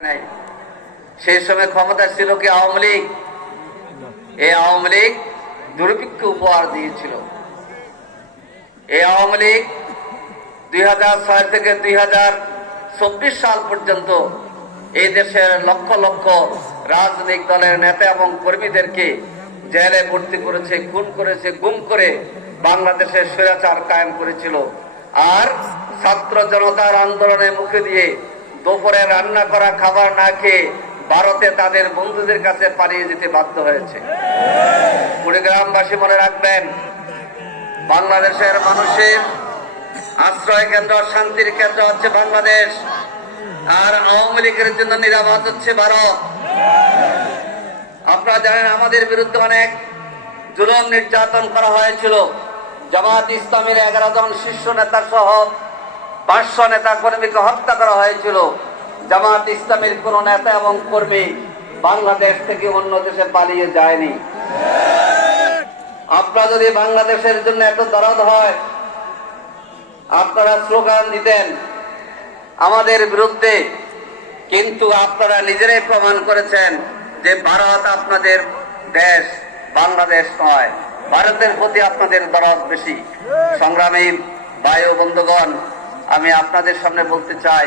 নাই। সেই সময় ক্ষমতা ছিল কি আওয়ামী লীগ? এই আওয়ামী লীগ দুর্ভিক্ষ উপহার দিয়েছিল। এই আওয়ামী লীগ 2006 থেকে 2024 সাল পর্যন্ত এই দেশের লক্ষ লক্ষ রাজনৈতিক দলের নেতা এবং কর্মীদেরকে জেলে ভর্তি করেছে, খুন করেছে, গুম করে বাংলাদেশের স্বৈরাচার কায়েম করেছিল। আর ছাত্র জনতার আন্দোলনের মুখে দিয়ে দুপুরে রান্না করা খাবার না খেয়ে ভারতে তাদের বন্ধুদের কাছে পালিয়ে যেতে বাধ্য হয়েছে। কুড়িগ্রামবাসী মনে রাখবেন, বাংলাদেশের মানুষের আশ্রয় কেন্দ্র, শান্তির কেন্দ্র হচ্ছে বাংলাদেশ, আর আওয়ামী লীগের জন্য নিরাপদ হচ্ছে ভারত। আপনারা জানেন, আমাদের বিরুদ্ধে অনেক জুলুম নির্যাতন করা হয়েছিল। জামাত ইসলামের 11 জন শীর্ষ নেতা সহ 500 নেতা কর্মীকে হত্যা করা হয়েছিল। জামাত ইসলামের কোন নেতা এবং কর্মী বাংলাদেশ থেকে অন্য দেশে পালিয়ে যায়নি। আপনারা যদি বাংলাদেশের জন্য এত দরদ হয়, আপনারা স্লোগান দিতেন আমাদের বিরুদ্ধে, কিন্তু আপনারা নিজেরাই প্রমাণ করেছেন যে ভারত আপনাদের দেশ, বাংলাদেশ নয়। ভারতের প্রতি আপনাদের দরদ বেশি। সংগ্রামী ভাই ও বন্ধুগণ, আমি আপনাদের সামনে বলতে চাই,